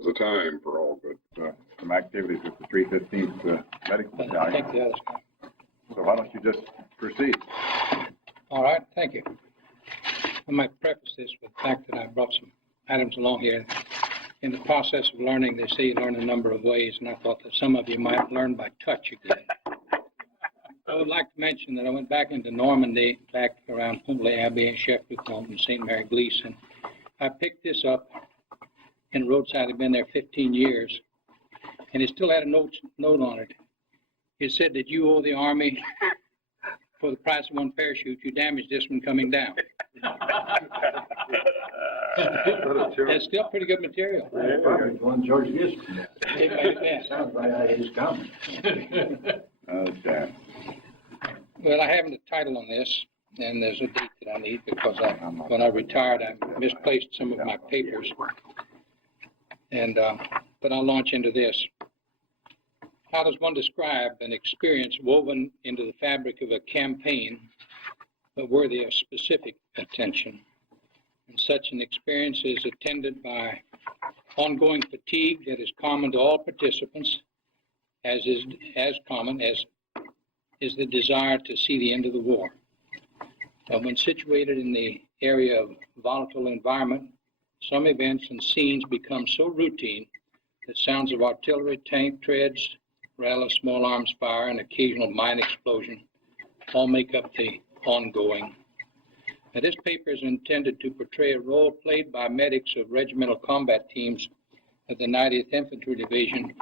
the time for all good. Some activities with the 315th Medical But I Battalion. think the others can. So why don't you just proceed? All right, thank you. I might preface this with the fact that I brought some items along here. In the process of learning, they say you learn a number of ways, and I thought that some of you might learn by touch again. I would like to mention that I went back into Normandy, back around Pumbley Abbey and Chef-du-Comte and St. Mary Gleason. And I picked this up in the roadside. I'd been there 15 years, and it still had a note on it. It said that you owe the Army for the price of one parachute. You damaged this one coming down. It's still pretty good material. One George Gist. It may have been. Sounds like he's coming. Okay. Well, I haven't a title on this, and there's a date that I need because when I retired, I misplaced some of my papers. And but I'll launch into this. How does one describe an experience woven into the fabric of a campaign, but worthy of specific attention? And such an experience is attended by ongoing fatigue that is common to all participants, as common as is the desire to see the end of the war. But when situated in the area of volatile environment, some events and scenes become so routine that sounds of artillery, tank treads, rattle of small arms fire, and occasional mine explosion all make up the ongoing. Now, this paper is intended to portray a role played by medics of regimental combat teams of the 90th Infantry Division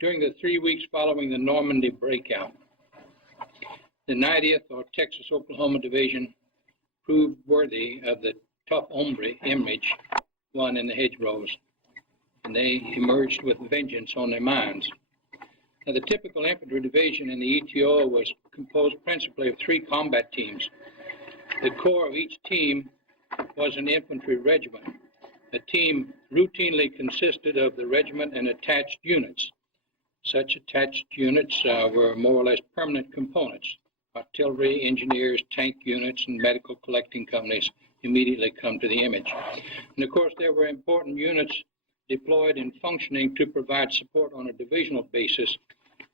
during the 3 weeks following the Normandy breakout. The 90th, or Texas-Oklahoma Division, proved worthy of the tough hombre image won in the hedgerows, and they emerged with vengeance on their minds. Now, the typical infantry division in the ETO was composed principally of 3 combat teams. The core of each team was an infantry regiment. A team routinely consisted of the regiment and attached units. Such attached units were more or less permanent components. Artillery, engineers, tank units, and medical collecting companies immediately come to the image. And of course, there were important units deployed and functioning to provide support on a divisional basis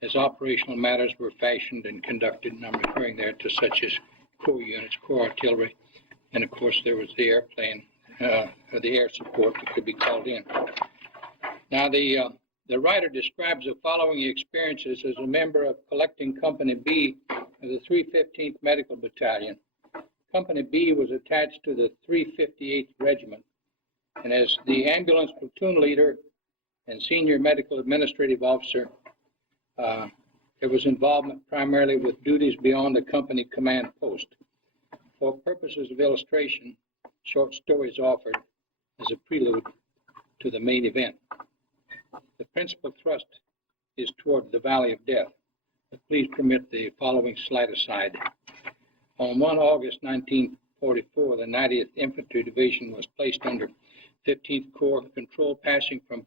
as operational matters were fashioned and conducted. And I'm referring there to such as corps units, corps artillery, and of course there was the airplane, or the air support that could be called in. Now the writer describes the following experiences as a member of Collecting Company B of the 315th Medical Battalion. Company B was attached to the 358th Regiment, and as the ambulance platoon leader and senior medical administrative officer, there was involvement primarily with duties beyond the company command post. For purposes of illustration, short stories offered as a prelude to the main event. The principal thrust is toward the Valley of Death, but please permit the following slight aside. On 1 August 1944, the 90th Infantry Division was placed under 15th Corps control, passing from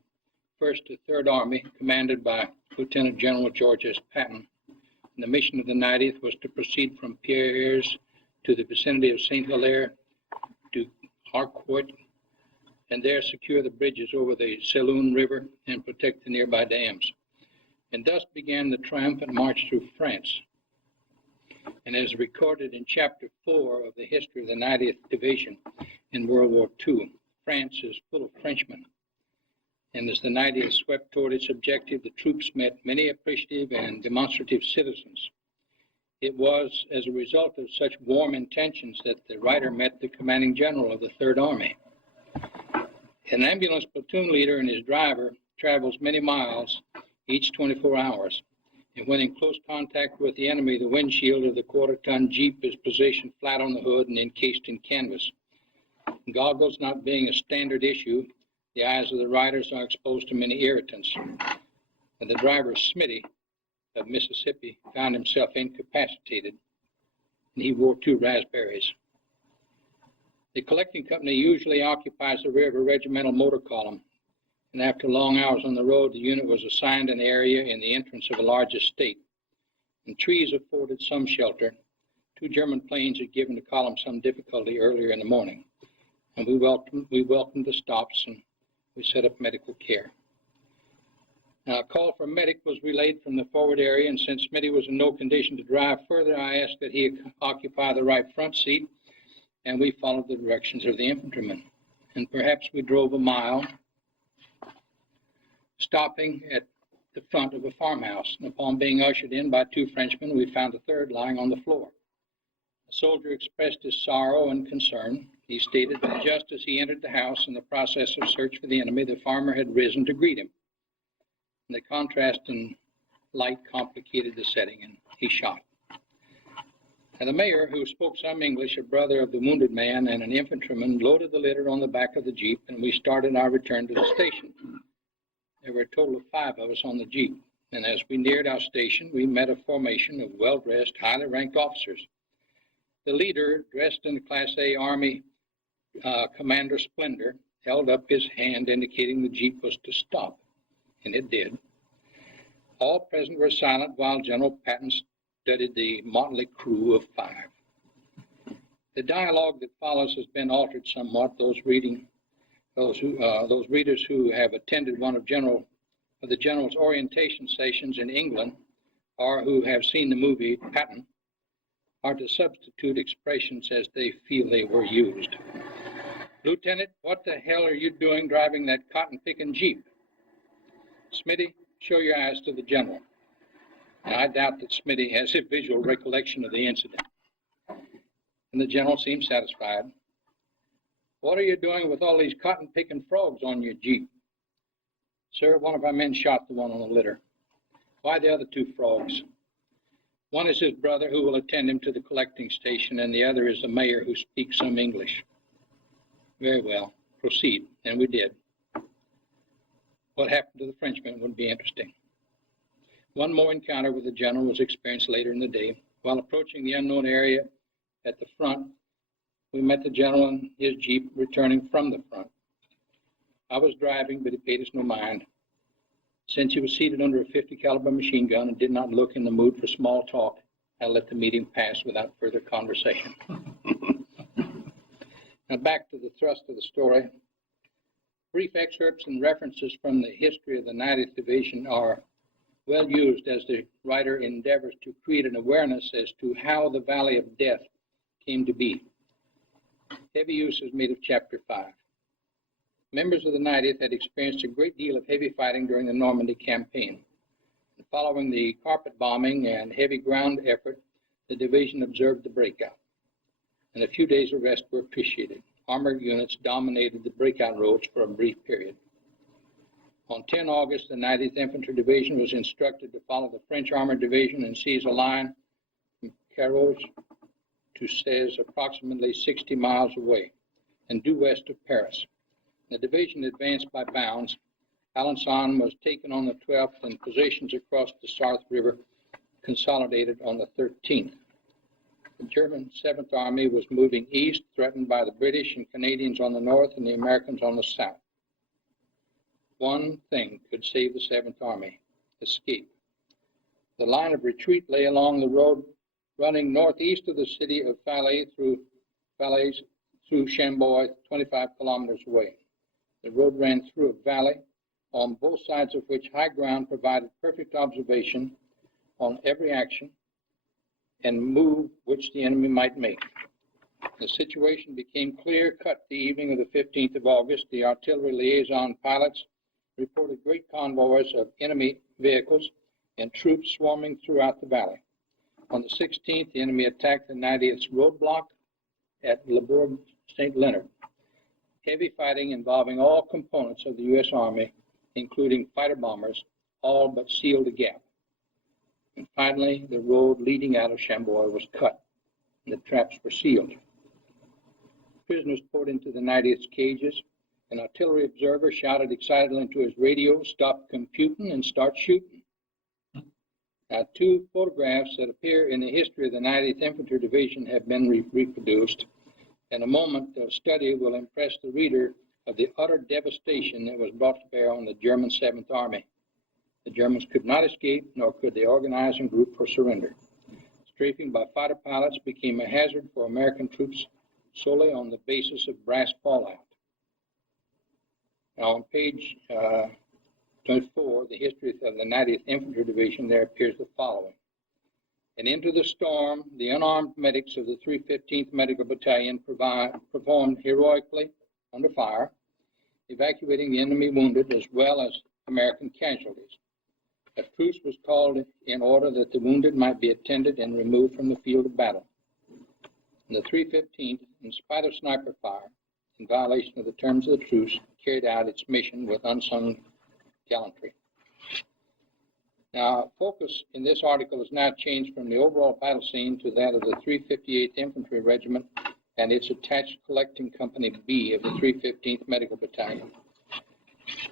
1st to 3rd Army, commanded by Lieutenant General George S. Patton. And the mission of the 90th was to proceed from Pierres to the vicinity of St. Hilaire to Harcourt, and there secure the bridges over the Saloon River and protect the nearby dams. And thus began the triumphant march through France. And as recorded in Chapter 4 of the history of the 90th Division in World War II, France is full of Frenchmen. And as the 90th swept toward its objective, the troops met many appreciative and demonstrative citizens. It was as a result of such warm intentions that the writer met the commanding general of the 3rd Army. An ambulance platoon leader and his driver travels many miles each 24 hours. And when in close contact with the enemy, the windshield of the quarter-ton Jeep is positioned flat on the hood and encased in canvas. Goggles not being a standard issue, the eyes of the riders are exposed to many irritants. And the driver, Smitty, of Mississippi, found himself incapacitated, and he wore 2 raspberries. The collecting company usually occupies the rear of a regimental motor column, and after long hours on the road, the unit was assigned an area in the entrance of a large estate. And trees afforded some shelter. 2 German planes had given the column some difficulty earlier in the morning, and we welcomed the stops, and we set up medical care. Now, a call for a medic was relayed from the forward area, and since Smitty was in no condition to drive further, I asked that he occupy the right front seat, and we followed the directions of the infantryman. And perhaps we drove a mile, stopping at the front of a farmhouse. And upon being ushered in by two Frenchmen, we found a third lying on the floor. A soldier expressed his sorrow and concern. He stated that just as he entered the house in the process of search for the enemy, the farmer had risen to greet him. And the contrast in light complicated the setting, and he shot. And the mayor, who spoke some English, a brother of the wounded man and an infantryman, loaded the litter on the back of the Jeep, and we started our return to the station. There were a total of 5 of us on the Jeep, and as we neared our station, we met a formation of well-dressed, highly ranked officers. The leader, dressed in Class A Army Commander Splendor, held up his hand indicating the Jeep was to stop, and it did. All present were silent while General Patton studied the motley crew of 5. The dialogue that follows has been altered somewhat. Those readers who have attended one of the General's orientation sessions in England, or who have seen the movie Patton, are to substitute expressions as they feel they were used. Lieutenant, what the hell are you doing driving that cotton-picking Jeep? Smitty, show your eyes to the General. Now, I doubt that Smitty has a visual recollection of the incident. And the General seemed satisfied. What are you doing with all these cotton-picking frogs on your Jeep? Sir, one of our men shot the one on the litter. Why the other 2 frogs? One is his brother who will attend him to the collecting station, and the other is the mayor who speaks some English. Very well, proceed, and we did. What happened to the Frenchman would be interesting. One more encounter with the General was experienced later in the day. While approaching the unknown area at the front, we met the General in his Jeep returning from the front. I was driving, but he paid us no mind. Since he was seated under a .50 caliber machine gun and did not look in the mood for small talk, I let the meeting pass without further conversation. Now back to the thrust of the story. Brief excerpts and references from the history of the 90th Division are well used as the writer endeavors to create an awareness as to how the Valley of Death came to be. Heavy use is made of Chapter 5. Members of the 90th had experienced a great deal of heavy fighting during the Normandy campaign. And following the carpet bombing and heavy ground effort, the division observed the breakout, and a few days of rest were appreciated. Armored units dominated the breakout roads for a brief period. On 10 August, the 90th Infantry Division was instructed to follow the French Armored Division and seize a line from Carros to Cèze, approximately 60 miles away, and due west of Paris. The division advanced by bounds. Alençon was taken on the 12th, and positions across the Sarthe River consolidated on the 13th. The German 7th Army was moving east, threatened by the British and Canadians on the north and the Americans on the south. One thing could save the 7th Army: escape. The line of retreat lay along the road running northeast of the city of Falaise through Chambord, 25 kilometers away. The road ran through a valley, on both sides of which high ground provided perfect observation on every action and move which the enemy might make. The situation became clear-cut the evening of the 15th of August. The artillery liaison pilots reported great convoys of enemy vehicles and troops swarming throughout the valley. On the 16th, the enemy attacked the 90th's roadblock at Le Bourg-St. Leonard. Heavy fighting involving all components of the U.S. Army, including fighter bombers, all but sealed the gap. And finally, the road leading out of Chambord was cut, and the traps were sealed. Prisoners poured into the 90th's cages. An artillery observer shouted excitedly into his radio, "Stop computing and start shooting." Now, 2 photographs that appear in the history of the 90th Infantry Division have been reproduced, and a moment of study will impress the reader of the utter devastation that was brought to bear on the German 7th Army. The Germans could not escape, nor could they organize and group for surrender. Strafing by fighter pilots became a hazard for American troops solely on the basis of brass fallout. Now, on page 24, the history of the 90th Infantry Division, there appears the following. And into the storm, the unarmed medics of the 315th Medical Battalion performed heroically under fire, evacuating the enemy wounded as well as American casualties. A truce was called in order that the wounded might be attended and removed from the field of battle. And the 315th, in spite of sniper fire, in violation of the terms of the truce, carried out its mission with unsung gallantry. Now, focus in this article has now changed from the overall battle scene to that of the 358th Infantry Regiment and its attached collecting company B of the 315th Medical Battalion.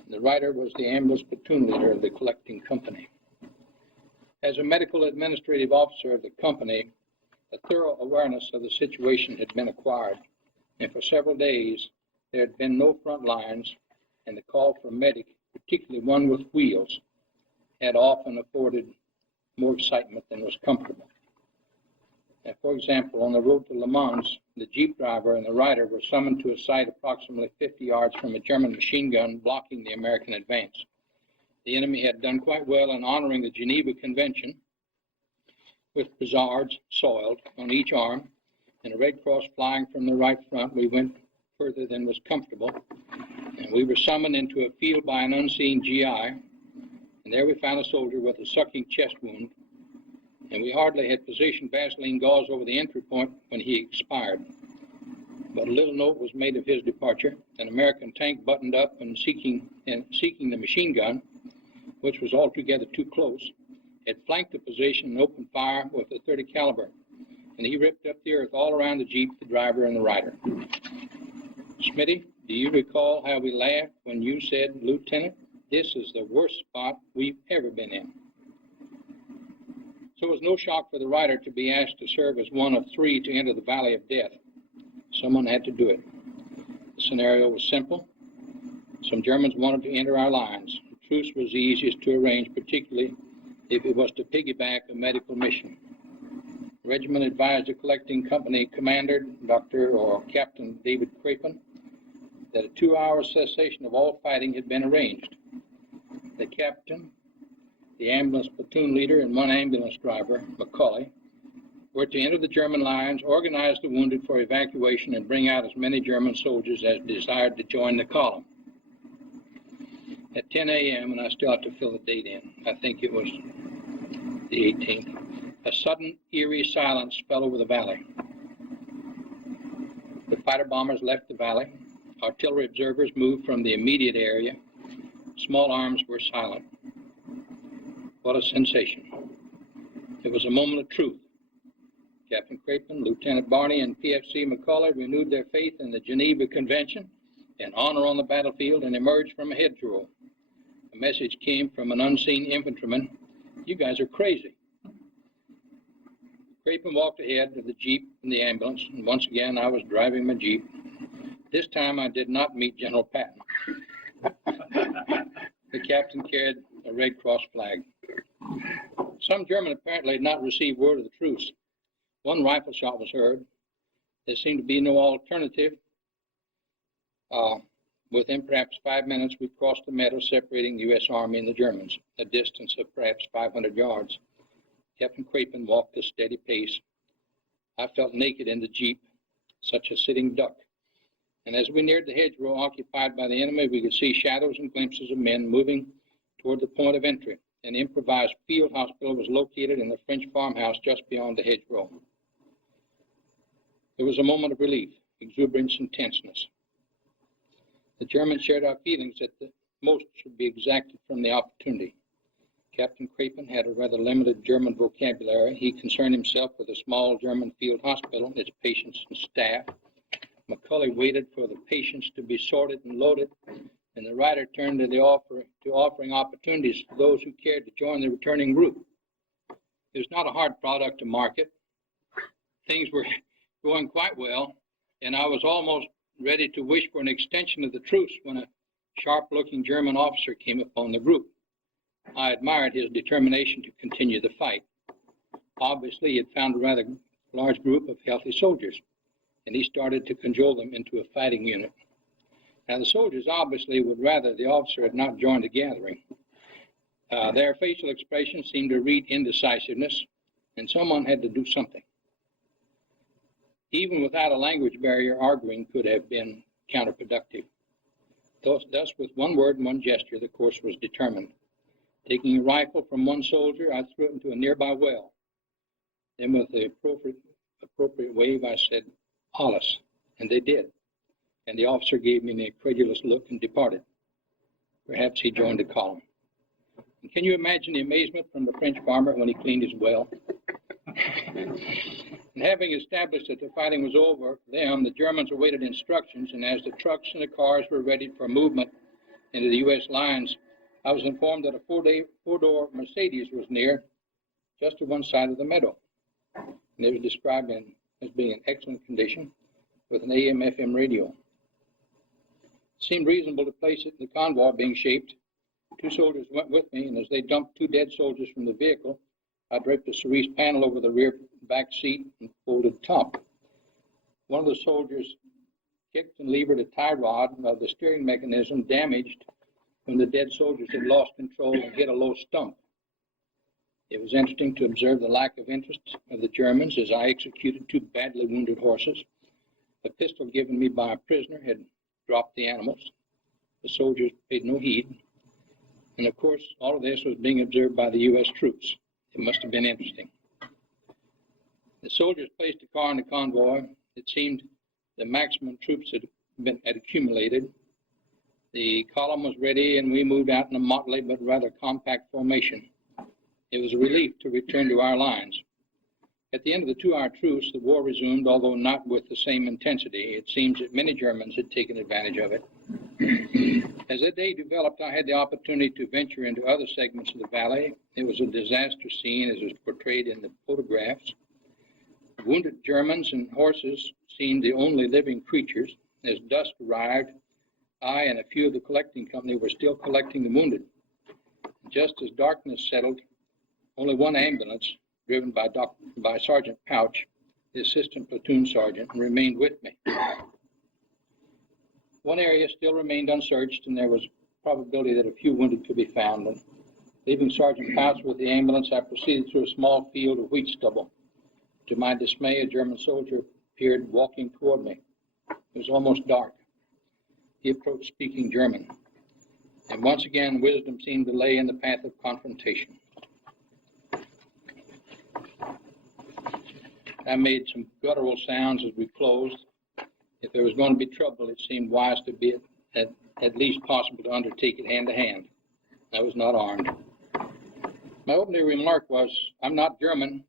The writer was the ambulance platoon leader of the collecting company. As a medical administrative officer of the company, a thorough awareness of the situation had been acquired, and for several days there had been no front lines, and the call for medic, particularly one with wheels, had often afforded more excitement than was comfortable. And for example, on the road to Le Mans, the Jeep driver and the rider were summoned to a site approximately 50 yards from a German machine gun blocking the American advance. The enemy had done quite well in honoring the Geneva Convention with brassards soiled on each arm and a Red Cross flying from the right front. We went further than was comfortable, and we were summoned into a field by an unseen GI, and there we found a soldier with a sucking chest wound, and we hardly had positioned Vaseline gauze over the entry point when he expired. But a little note was made of his departure. An American tank buttoned up and seeking the machine gun, which was altogether too close, had flanked the position and opened fire with a .30 caliber, and he ripped up the earth all around the Jeep, the driver, and the rider. Smitty, do you recall how we laughed when you said, "Lieutenant, this is the worst spot we've ever been in"? So it was no shock for the rider to be asked to serve as one of 3 to enter the Valley of Death. Someone had to do it. The scenario was simple. Some Germans wanted to enter our lines. The truce was the easiest to arrange, particularly if it was to piggyback a medical mission. The regiment advised the collecting company commander, Dr. or Captain David Crapin, that a 2-hour cessation of all fighting had been arranged. The captain, the ambulance platoon leader, and one ambulance driver, McCauley, were to enter the German lines, organize the wounded for evacuation, and bring out as many German soldiers as desired to join the column. At 10 a.m., and I still have to fill the date in, I think it was the 18th, a sudden, eerie silence fell over the valley. The fighter bombers left the valley. Artillery observers moved from the immediate area. Small arms were silent. What a sensation. It was a moment of truth. Captain Crapin, Lieutenant Barney, and PFC McCauley renewed their faith in the Geneva Convention and honor on the battlefield and emerged from a hedgerow. A message came from an unseen infantryman: "You guys are crazy." Crapin walked ahead of the Jeep and the ambulance, and once again I was driving my Jeep. This time I did not meet General Patton. The captain carried a Red Cross flag. Some German apparently had not received word of the truce. One rifle shot was heard. There seemed to be no alternative. Within perhaps 5 minutes, we crossed the meadow separating the U.S. Army and the Germans, a distance of perhaps 500 yards. Captain Crapin walked a steady pace. I felt naked in the Jeep, such a sitting duck. And as we neared the hedgerow occupied by the enemy, we could see shadows and glimpses of men moving toward the point of entry. An improvised field hospital was located in the French farmhouse just beyond the hedgerow. It was a moment of relief, exuberance, and tenseness. The Germans shared our feelings that the most should be exacted from the opportunity. Captain Crapin had a rather limited German vocabulary. He concerned himself with a small German field hospital, its patients and staff. McCauley waited for the patients to be sorted and loaded, and the rider turned to offering opportunities to those who cared to join the returning group. It was not a hard product to market. Things were going quite well, and I was almost ready to wish for an extension of the truce when a sharp-looking German officer came upon the group. I admired his determination to continue the fight. Obviously, he had found a rather large group of healthy soldiers, and he started to cajole them into a fighting unit. Now, the soldiers obviously would rather the officer had not joined the gathering. Their facial expressions seemed to read indecisiveness, and someone had to do something. Even without a language barrier, arguing could have been counterproductive. Thus, with one word and one gesture, the course was determined. Taking a rifle from one soldier, I threw it into a nearby well. Then, with the appropriate wave, I said, "Hollis," and they did. And the officer gave me an incredulous look and departed. Perhaps he joined the column. And can you imagine the amazement from the French farmer when he cleaned his well? And having established that the fighting was over for them, the Germans awaited instructions, and as the trucks and the cars were ready for movement into the U.S. lines, I was informed that a four-door Mercedes was near, just to one side of the meadow. And it was described as being in excellent condition, with an AM/FM radio. It seemed reasonable to place it in the convoy being shaped. 2 soldiers went with me, and as they dumped 2 dead soldiers from the vehicle, I draped a cerise panel over the rear back seat and folded top. One of the soldiers kicked and levered a tie rod of the steering mechanism, damaged when the dead soldiers had lost control and hit a low stump. It was interesting to observe the lack of interest of the Germans as I executed 2 badly wounded horses. A pistol given me by a prisoner had dropped the animals. The soldiers paid no heed. And of course, all of this was being observed by the U.S. troops. It must have been interesting. The soldiers placed a car in the convoy. It seemed the maximum troops had accumulated. The column was ready, and we moved out in a motley but rather compact formation. It was a relief to return to our lines. At the end of the 2-hour truce, the war resumed, although not with the same intensity. It seems that many Germans had taken advantage of it. As the day developed, I had the opportunity to venture into other segments of the valley. It was a disaster scene as was portrayed in the photographs. Wounded Germans and horses seemed the only living creatures. As dusk arrived, I and a few of the collecting company were still collecting the wounded. Just as darkness settled, only one ambulance, driven by Sergeant Pouch, the assistant platoon sergeant, remained with me. One area still remained unsearched, and there was probability that a few wounded could be found. And leaving Sergeant Pouch with the ambulance, I proceeded through a small field of wheat stubble. To my dismay, a German soldier appeared walking toward me. It was almost dark. He approached speaking German. And once again, wisdom seemed to lay in the path of confrontation. I made some guttural sounds as we closed. If there was going to be trouble, it seemed wise to be at least possible to undertake it hand to hand. I was not armed. My opening remark was, "I'm not German.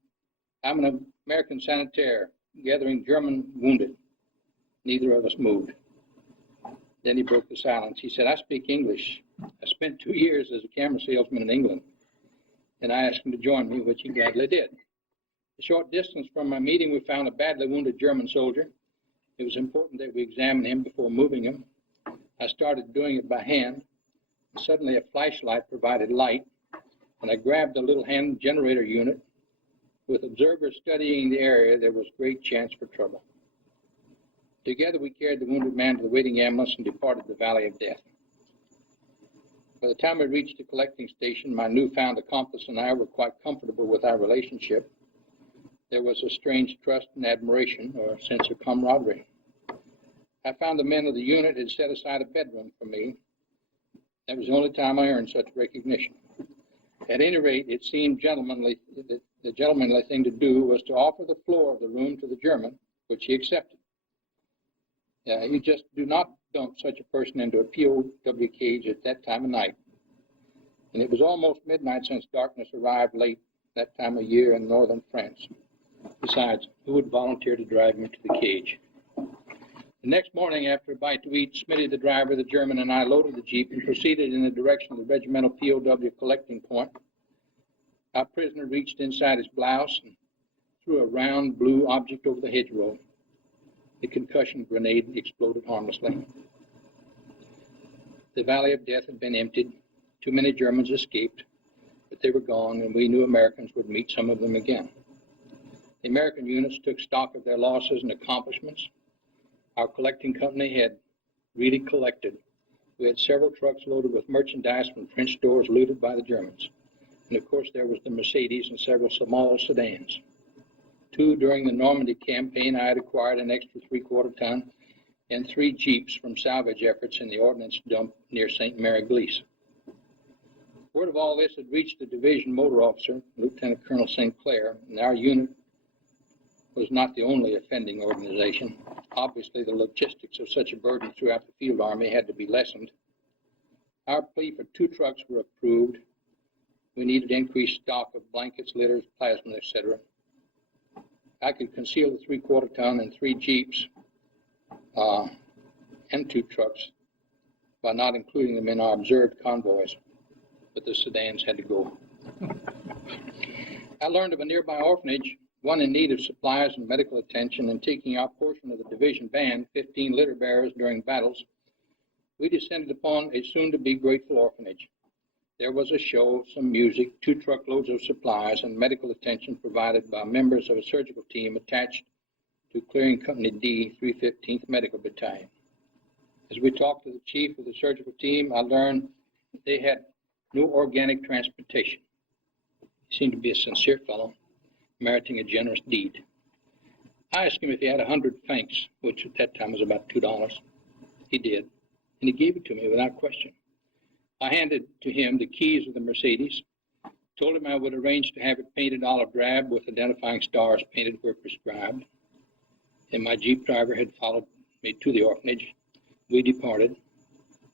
I'm an American sanitaire gathering German wounded." Neither of us moved. Then he broke the silence. He said, "I speak English. I spent 2 years as a camera salesman in England." And I asked him to join me, which he gladly did. A short distance from my meeting, we found a badly wounded German soldier. It was important that we examine him before moving him. I started doing it by hand. Suddenly, a flashlight provided light, and I grabbed a little hand generator unit. With observers studying the area, there was great chance for trouble. Together, we carried the wounded man to the waiting ambulance and departed the valley of death. By the time we reached the collecting station, my newfound accomplice and I were quite comfortable with our relationship. There was a strange trust and admiration, or a sense of camaraderie. I found the men of the unit had set aside a bedroom for me. That was the only time I earned such recognition. At any rate, it seemed gentlemanly. The gentlemanly thing to do was to offer the floor of the room to the German, which he accepted. You just do not dump such a person into a POW cage at that time of night. And it was almost midnight since darkness arrived late that time of year in northern France. Besides, who would volunteer to drive him to the cage? The next morning, after a bite to eat, Smitty, the driver, the German, and I loaded the Jeep and proceeded in the direction of the regimental POW collecting point. Our prisoner reached inside his blouse and threw a round blue object over the hedgerow. The concussion grenade exploded harmlessly. The valley of death had been emptied. Too many Germans escaped, but they were gone, and we knew Americans would meet some of them again. The American units took stock of their losses and accomplishments. Our collecting company had really collected We had several trucks loaded with merchandise from French stores looted by the Germans. And of course, there was the Mercedes and several small sedans. 2, during the Normandy campaign, I had acquired an extra 3/4 ton and 3 Jeeps from salvage efforts in the ordnance dump near St. Mary Glees. Word of all this had reached the division motor officer, Lieutenant Colonel St. Clair, and our unit was not the only offending organization. Obviously, the logistics of such a burden throughout the field army had to be lessened. Our plea for 2 trucks were approved. We needed increased stock of blankets, litters, plasma, etc. I could conceal the 3/4 ton and 3 Jeeps and 2 trucks by not including them in our observed convoys, but the sedans had to go. I learned of a nearby orphanage, one in need of supplies and medical attention, and taking our portion of the division band, 15 litter bearers during battles, we descended upon a soon-to-be grateful orphanage. There was a show, some music, 2 truckloads of supplies, and medical attention provided by members of a surgical team attached to Clearing Company D, 315th Medical Battalion. As we talked to the chief of the surgical team, I learned they had no organic transportation. He seemed to be a sincere fellow, meriting a generous deed. I asked him if he had 100 francs, which at that time was about $2. He did, and he gave it to me without question. I handed to him the keys of the Mercedes, told him I would arrange to have it painted olive drab with identifying stars painted where prescribed, and my Jeep driver had followed me to the orphanage. We departed,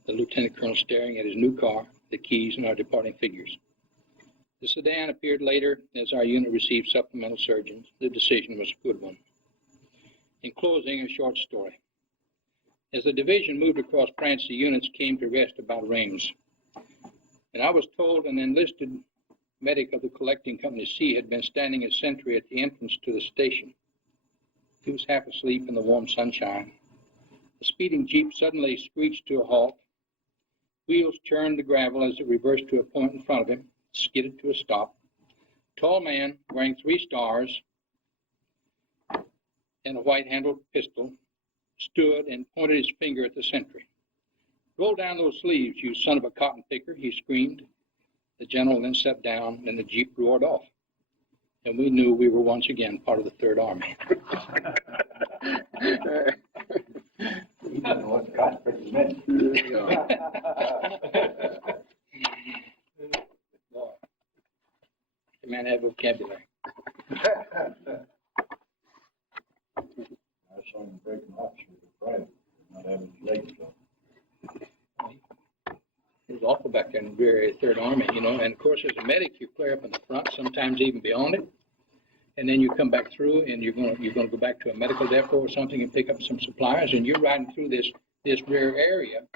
the lieutenant colonel staring at his new car, the keys, and our departing figures. The sedan appeared later as our unit received supplemental surgeons. The decision was a good one. In closing, a short story. As the division moved across France, the units came to rest about Reims. And I was told an enlisted medic of the collecting company C had been standing as sentry at the entrance to the station. He was half asleep in the warm sunshine. The speeding Jeep suddenly screeched to a halt. Wheels churned the gravel as it reversed to a point in front of him, skidded to a stop. Tall man wearing 3 stars and a white-handled pistol stood and pointed his finger at the sentry. "Roll down those sleeves, you son of a cotton picker," he screamed. The general then sat down and the Jeep roared off. And we knew we were once again part of the Third Army. You don't know what cotton pickers meant. The man had vocabulary. I saw him break an officer with a private, not having his legs up. It was awful back there in the very Third Army, you know, and of course as a medic you clear up in the front, sometimes even beyond it, and then you come back through and you're gonna go back to a medical depot or something and pick up some supplies, and you're riding through this rear area,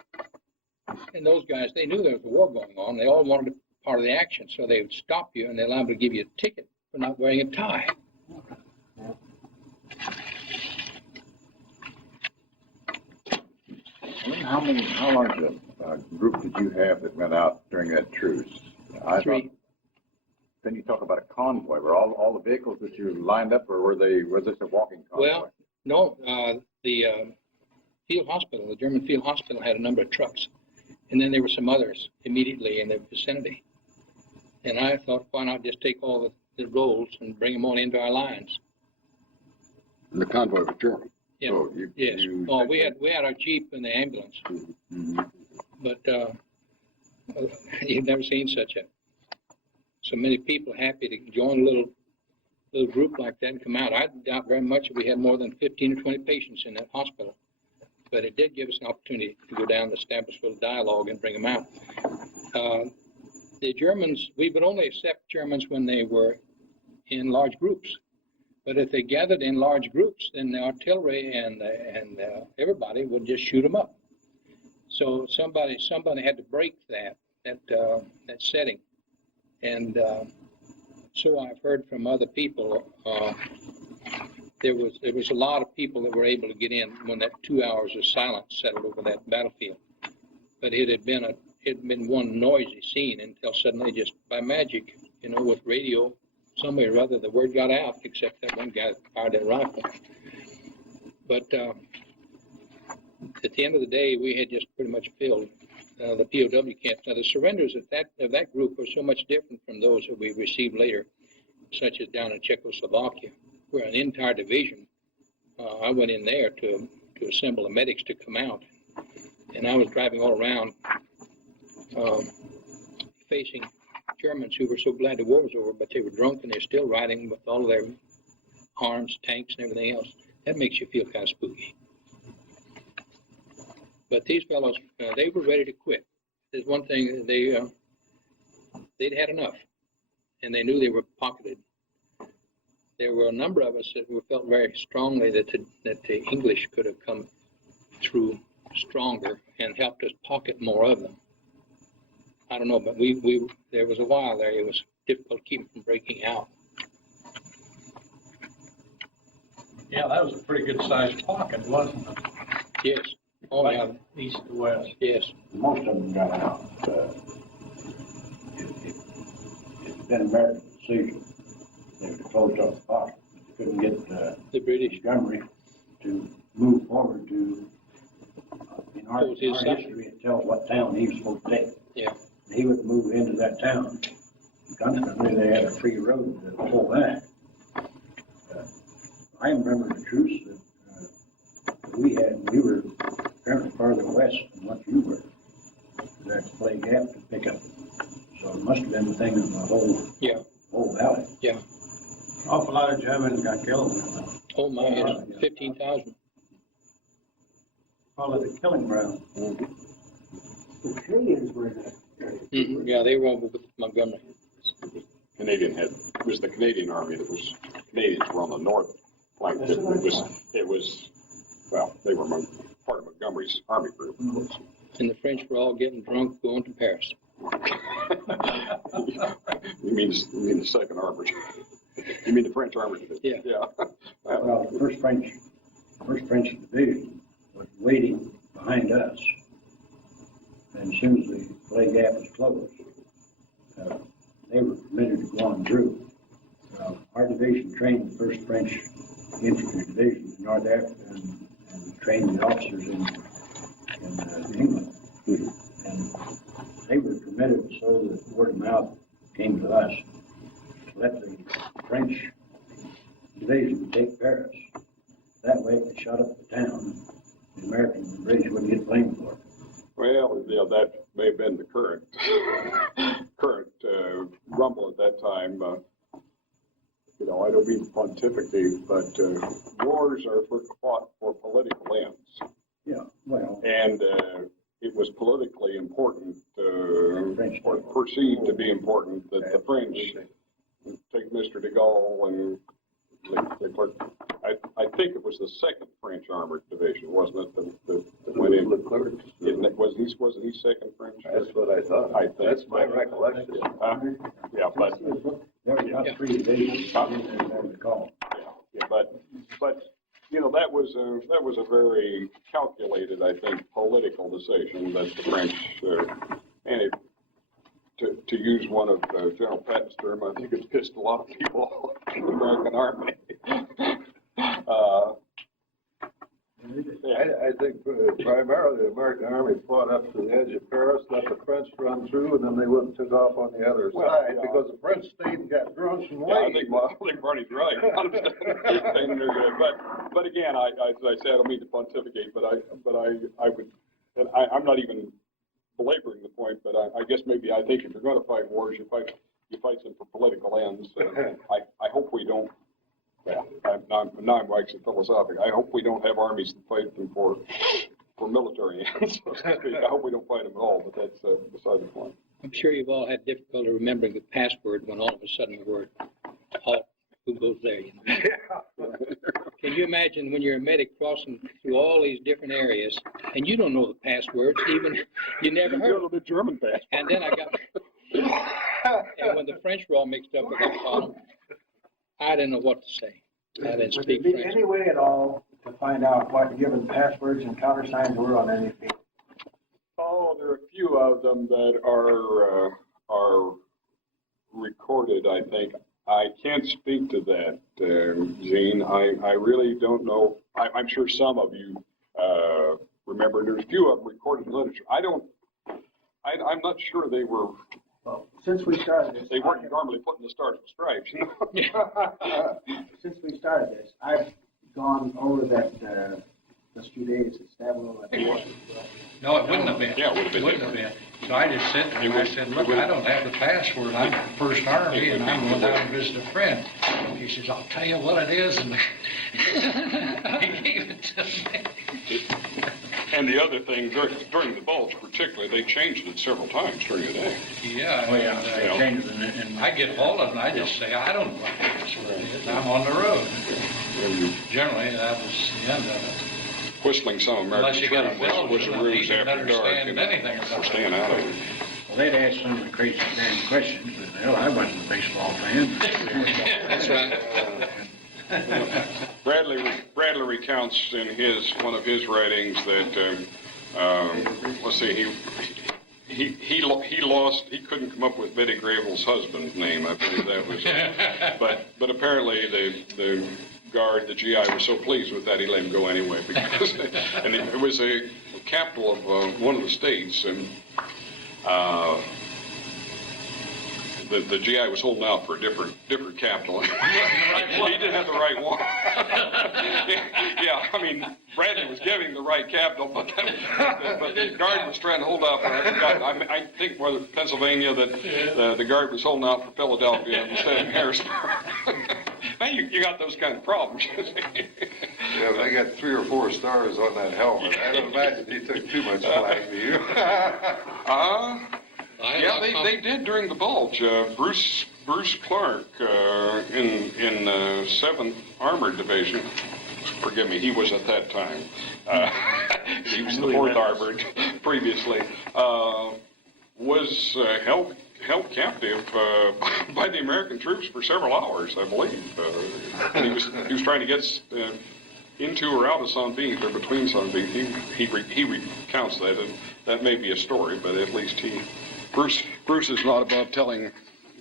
and those guys, they knew there was a war going on. They all wanted to be part of the action, so they would stop you and they're liable to give you a ticket for not wearing a tie. How large a group did you have that went out during that truce? I 3. thought, then you talk about a convoy. Were all the vehicles that you lined up, or was this a walking convoy? Well, no, the field hospital, the German field hospital had a number of trucks, and then there were some others immediately in the vicinity. And I thought, why not just take all the rolls and bring them on into our lines? And the convoy was German. Yeah. So Yes. Oh, we had our Jeep and the ambulance, Mm-hmm. but you've never seen so many people happy to join a little group like that and come out. I doubt very much if we had more than 15 or 20 patients in that hospital, but it did give us an opportunity to go down and establish a little dialogue and bring them out. The Germans, we would only accept Germans when they were in large groups. But if they gathered in large groups, then the artillery and everybody would just shoot them up. So somebody had to break that setting. And so I've heard from other people. There was a lot of people that were able to get in when that 2 hours of silence settled over that battlefield. But it had been one noisy scene until suddenly, just by magic, you know, with radio, some way or other, the word got out, except that one guy fired that rifle. But at the end of the day, we had just pretty much filled the POW camps. Now, the surrenders of that group were so much different from those that we received later, such as down in Czechoslovakia, where an entire division, I went in there to assemble the medics to come out. And I was driving all around facing Germans who were so glad the war was over, but they were drunk and they're still riding with all of their arms, tanks, and everything else. That makes you feel kind of spooky. But these fellows, they were ready to quit. There's one thing, they'd had enough, and they knew they were pocketed. There were a number of us that felt very strongly that the English could have come through stronger and helped us pocket more of them. I don't know, but there was a while there it was difficult to keep them from breaking out. Yeah, that was a pretty good sized pocket, wasn't it? Yes. Oh, yeah. East to west. Yes. Most of them got out. It's been American decision. They would close up the pocket. They couldn't get The British. Montgomery to move forward to, in our Close his side. history, it tells what town he was supposed to take. Yeah. He would move into that town. Consequently, they had a free road to pull that. I remember the truce that we had. We were apparently farther west than what you were. That's Clay Gap to pick up. So it must have been the thing of the whole valley. Yeah. Awful lot of Germans got killed in that. Oh, my, it's 15,000. Call it a killing ground. The Canadians were in that area. Mm-hmm. Yeah, they were over with Montgomery. It was the Canadian Army that was, Canadians were on the north flank. It was, well, they were part of Montgomery's army group, of course. And the French were all getting drunk going to Paris. You mean the second army? You mean the French army division? Yeah. Yeah. Well, the first French division was waiting behind us. And as soon as the Clay Gap was closed, they were permitted to go on through. Our division trained the first French infantry division in North Africa and trained the officers in England. And they were permitted, so that word of mouth came to us, to let the French division take Paris. That way, if they shut up the town, the Americans and British wouldn't get blamed for it. Well, yeah, that may have been the current rumble at that time. I don't mean to pontificate, but wars are fought for political ends. Yeah, well. And it was politically important, or perceived to be important, that the French take Mr. de Gaulle and I think it was the second French armored division, wasn't it, that went in? Wasn't he second French? That's what I thought. I think. That's my recollection. Yeah, but. There were about 3 divisions, as I recall. Yeah, but that was a very calculated, I think, political decision that the French and it. To use one of General Patton's term, I think it's pissed a lot of people off in the American Army. I think primarily the American Army fought up to the edge of Paris, let the French run through, and then they went and took off on the other side, because the French stayed and got drunk and I waved. think Barney's right. But again, as I said, I don't mean to pontificate, but I would, and I'm not even belaboring the point, but I guess maybe I think if you're going to fight wars, you fight them for political ends. I hope we don't. Well, now I'm waxing philosophic. I hope we don't have armies that fight them for military ends. So to speak. I hope we don't fight them at all. But that's beside the point. I'm sure you've all had difficulty remembering the password when all of a sudden the word halt, who goes there, Yeah. Can you imagine when you're a medic crossing through all these different areas and you don't know the passwords, even you never heard The German pass. And then and when the French were all mixed up with that column, I didn't know what to say. I didn't Would speak there be French. any way at all to find out what given passwords and countersigns were on any field? Oh, there are a few of them that are recorded, I think. I can't speak to that, Gene. I really don't know. I'm sure some of you remember. There's a few of them recorded in literature. I don't I'm not sure they were, Well, since we started this. they weren't normally putting the stars and stripes, you know? Since we started this, I've gone over that, those few days at Stavro. No, it wouldn't have been. Yeah, it would have been Wouldn't have been. So I just said to him, I said, look, I don't have the password. I'm First Army and I'm going down to visit a friend. He says, I'll tell you what it is. And he gave it to me. And the other thing, during the bulge particularly, they changed it several times during the day. Yeah. Oh, yeah, and, they changed it, and I get hold of it and I just say, I don't know what the password is. I'm on the road. Generally, that was the end of it. Whistling some Unless American you got a Tree Belgian, was then rooms he didn't after dark. understand anything about it. Staying out of it. well, they'd ask some of the crazy damn questions, but hell, I wasn't a baseball fan. That's right. Bradley recounts in one of his writings that, let's see, he lost, he couldn't come up with Betty Grable's husband's name, I believe that was it. But apparently the guard, the GI, was so pleased with that he let him go anyway, because, and it was a capital of one of the states, and the GI was holding out for a different capital. He didn't have the right one. Yeah, I mean, Bradley was giving the right capital, but the guard was trying to hold out for, I think, whether Pennsylvania, that the guard was holding out for Philadelphia instead of Harrisburg. Now you got those kind of problems. Yeah, they got 3 or 4 stars on that helmet. I don't imagine he took too much flag to you. Yeah, they did during the bulge. Bruce Clark in 7th Armored Division. Forgive me, he was at that time. He was the 4th Armored previously. Was held captive by the American troops for several hours, I believe. And he was trying to get into or out of Saint-Vith or between Saint-Vith. He recounts that, and that may be a story, but at least Bruce is not above telling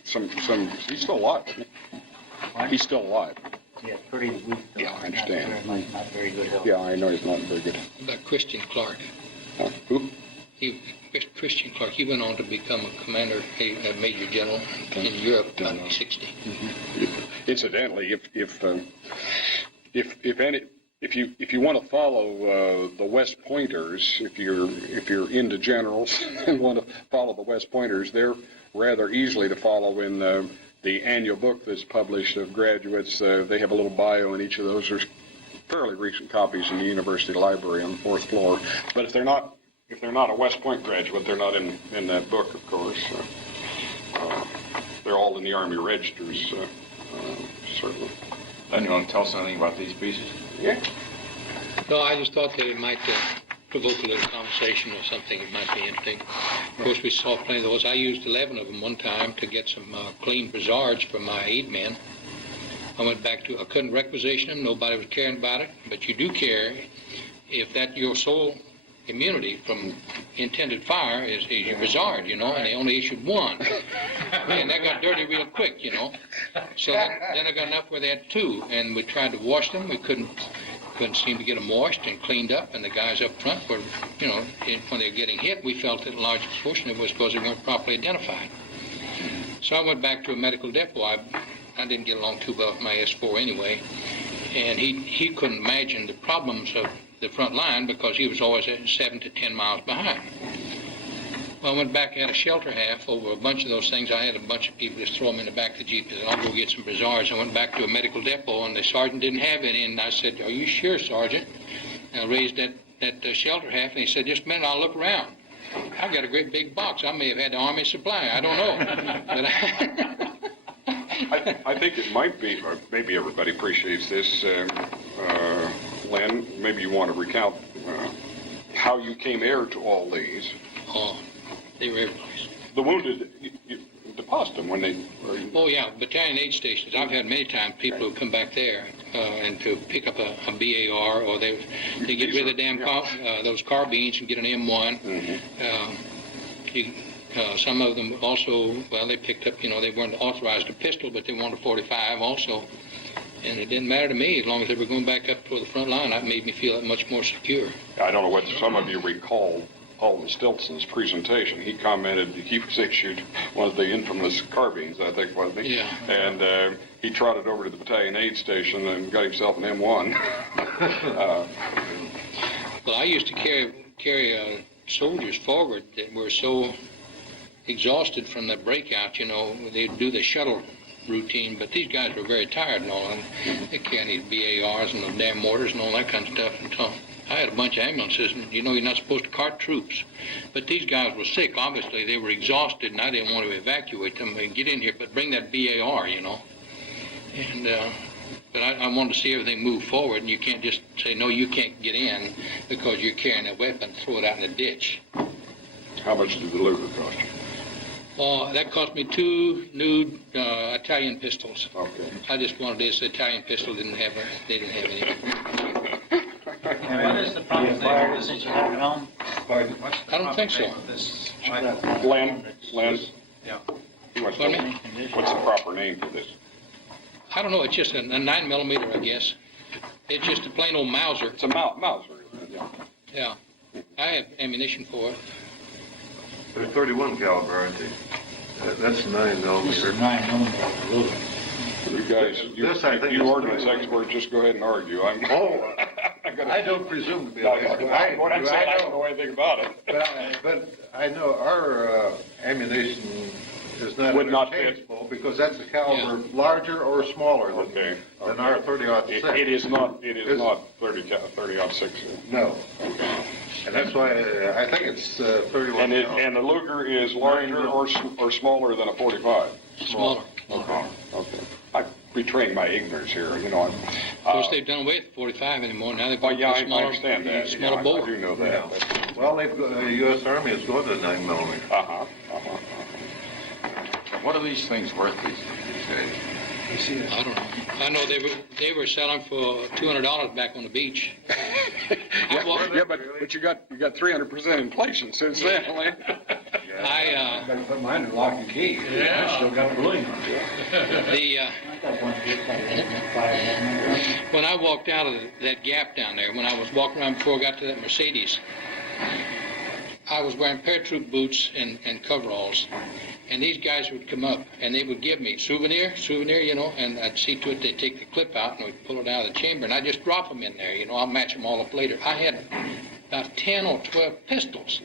some. He's still alive, isn't he? He's still alive. Yeah, pretty weak. Yeah, I understand. Not very good health. Yeah, I know he's not very good. About Christian Clark. Who? Christian Clark, he went on to become a commander, a major general in Europe about 60. Incidentally, if you want to follow the West Pointers, if you're into generals and want to follow the West Pointers, they're rather easily to follow in the annual book that's published of graduates. They have a little bio in each of those. There's fairly recent copies in the university library on the 4th floor. But if they're not a West Point graduate, they're not in that book, of course. They're all in the Army registers, certainly. Then you want to tell us anything about these pieces? Yeah. No, I just thought that it might provoke a little conversation or something. It might be interesting. Of course, we saw plenty of those. I used 11 of them one time to get some clean brassards for my aid men. I went back to, I couldn't requisition them. Nobody was caring about it. But you do care if that your sole immunity from intended fire is your brassard, and they only issued one. And that got dirty real quick, So then I got enough where they had 2, and we tried to wash them. We couldn't seem to get them washed and cleaned up, and the guys up front were, when they were getting hit, we felt that a large portion of it was because they weren't properly identified. So I went back to a medical depot. I didn't get along too well with my S4 anyway, and he couldn't imagine the problems of the front line because he was always 7 to 10 miles behind. Well, I went back and had a shelter half over a bunch of those things. I had a bunch of people just throw them in the back of the Jeep and said, I'll go get some brassards. I went back to a medical depot and the sergeant didn't have any, and I said, are you sure, Sergeant? And I raised that shelter half, and he said, just a minute, I'll look around. I've got a great big box. I may have had the Army supply. I don't know. But I think it might be, or maybe everybody appreciates this, Len, maybe you want to recount how you came heir to all these. Oh, they were everybody's. The wounded, you deposited them when they were... Oh, yeah, battalion aid stations. I've had many times people who come back there and to pick up a BAR, or they get rid of the damn those carbines and get an M1. Mm-hmm. Some of them also, well, they picked up, they weren't authorized a pistol, but they wanted a 45 also. And it didn't matter to me as long as they were going back up toward the front line. That made me feel that much more secure. I don't know whether some of you recall Alden Stilson's presentation. He commented he was issued one of the infamous carbines, I think, wasn't he? Yeah. And he trotted over to the battalion aid station and got himself an M1. Well, I used to carry soldiers forward that were so exhausted from the breakout, you know, they'd do the shuttle routine, but these guys were very tired and all, and they carried these BARs and the damn mortars and all that kind of stuff. And so I had a bunch of ambulances, and you know, you're not supposed to cart troops. But these guys were sick, obviously. They were exhausted, and I didn't want to evacuate them and get in here, but bring that BAR, you know. And, but I wanted to see everything move forward, and you can't just say, no, you can't get in because you're carrying a weapon, throw it out in the ditch. How much did the Luger cost you? That cost me 2 new Italian pistols. Okay. I just wanted this Italian pistol, they didn't have any. What is the problem there? Doesn't you have it home? Pardon? What's the I don't think so. problem with this? Len? Yeah. He wants to Pardon know, me? what's the proper name for this? I don't know, it's just a 9mm, I guess. It's just a plain old Mauser. It's a Mauser, isn't it? Yeah. Yeah. I have ammunition for it. They're 31 caliber, aren't they? That's 9 This is millimeter. 9mm Luger. You guys, This, I think, you is ordnance 31. experts, just go ahead and argue. Oh, I'm gonna- I don't presume to be. No, I- what I'm saying, I don't know anything about it. But I know our ammunition is not Would not fit. interchangeable because that's a caliber larger or smaller Okay. than our 30-06. It is not 30-06. No. And that's why I think it's 31. And the Luger is larger or smaller than a 45? Smaller. Okay, okay. I'm betraying my ignorance here, you know. Of course, they've done away with 45 anymore. Now they've Well, got yeah, the I smaller, understand that. smaller Yeah, I bore. do know that. but- Well, the U.S. Army is going to 9 millimeter. Uh-huh. So what are these things worth these days? I don't know. I know they were selling for $200 back on the beach. Yeah, but you got 300% inflation since then, Len. I Better put mine in lock and key. I still got bling on it. When I walked out of that gap down there, when I was walking around before I got to that Mercedes, I was wearing paratroop boots and coveralls, and these guys would come up and they would give me souvenir, you know, and I'd see to it they'd take the clip out and we'd pull it out of the chamber, and I'd just drop them in there, you know. I'll match them all up later. I had about 10 or 12 pistols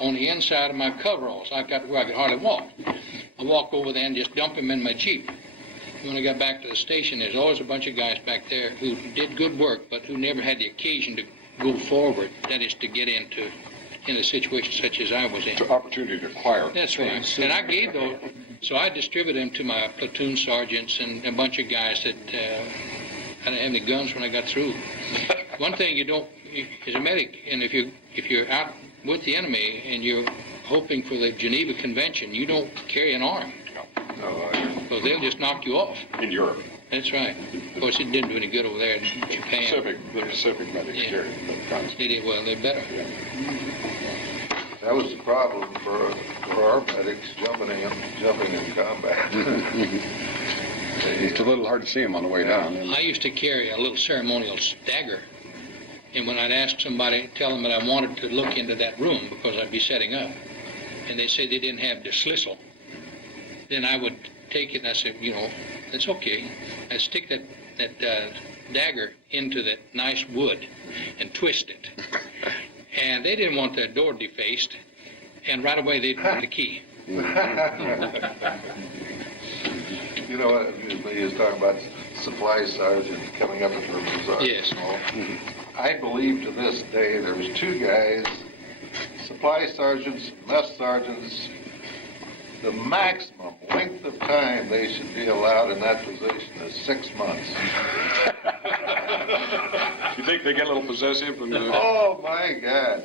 on the inside of my coveralls. I got to where I could hardly walk. I walk over there and just dump them in my Jeep. When I got back to the station, there's always a bunch of guys back there who did good work, but who never had the occasion to go forward, that is, to get into a situation such as I was in. The opportunity to acquire. That's right. And I gave those, so I distributed them to my platoon sergeants and a bunch of guys that, I didn't have any guns when I got through. One thing you don't, as a medic, and if you're out with the enemy and you're hoping for the Geneva Convention, you don't carry an arm. No, Well, they'll just knock you off. in Europe. That's right. Of course, it didn't do any good over there in Japan. The Pacific medics Yeah. carry the guns. They did well. They're better. That was the problem for our medics jumping in combat. It's a little hard to see them on the way down. I used to carry a little ceremonial dagger, and when I'd ask somebody, tell them that I wanted to look into that room because I'd be setting up, and they said they didn't have dismissal, then I would take it and I said, you know, that's okay. I'd stick that dagger into that nice wood and twist it. And they didn't want their door defaced, and right away they'd want the key. You know, he was talking about supply sergeant coming up with the reserve. Yes. I believe to this day there was 2 guys, supply sergeants, mess sergeants. The maximum length of time they should be allowed in that position is 6 months. You think they get a little possessive? And, Oh, my God.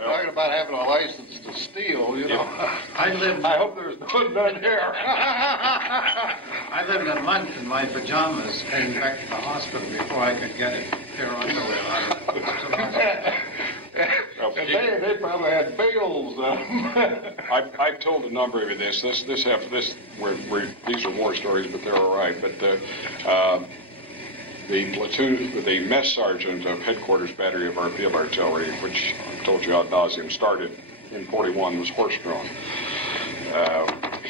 Talking about having a license to steal, you know. I hope there's none here. I lived a month in my pajamas heading back to the hospital before I could get a pair of underwear out of it. And they probably had bales. I've told a number of you this. These are war stories, but they're all right. But the platoon, the mess sergeant of headquarters battery of our field artillery, which I told you ad nauseum started in 41, was horse-drawn.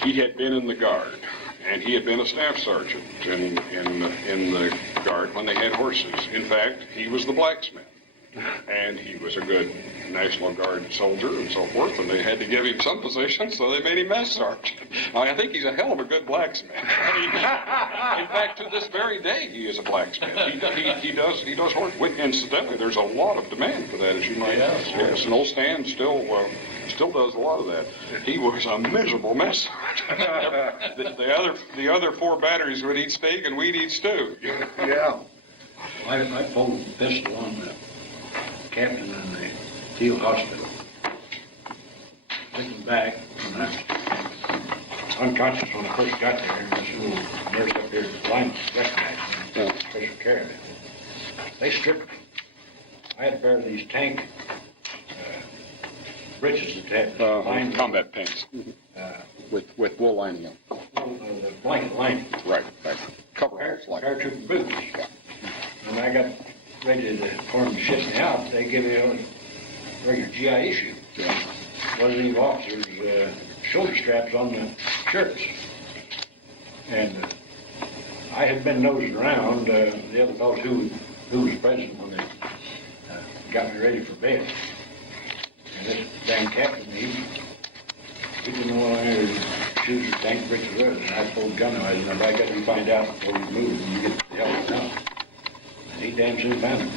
He had been in the Guard, and he had been a staff sergeant in the Guard when they had horses. In fact, he was the blacksmith, and he was a good National Guard soldier and so forth, and they had to give him some position, so they made him mess sergeant. I think he's a hell of a good blacksmith. In fact, to this very day, he is a blacksmith. He does horse. Incidentally, there's a lot of demand for that, as you might know. Yes, and old Stan still does a lot of that. He was a miserable mess sergeant. The other 4 batteries would eat steak and we'd eat stew. Yeah. I pulled the pistol on the captain in the field hospital. Looking back, when I was unconscious when I first got there, and this little nurse up there at the line recognized me, special care of me. They stripped me. I had to wear these tank breeches that had lined Combat pants with wool lining them. the blanket lining. Right. Coveralls like. Paratrooper boots. When I got ready for them to ship me out, they give me a regular GI issue. Yeah. One of these officers' shoulder straps on the shirts. And I had been nosing around the other fellows who was present when they got me ready for bed. And this damn captain, he didn't know what I had shoes or tank breeches was. And I pulled the gun out, and I got to find out before we move and you get the hell out. And he damn soon found it.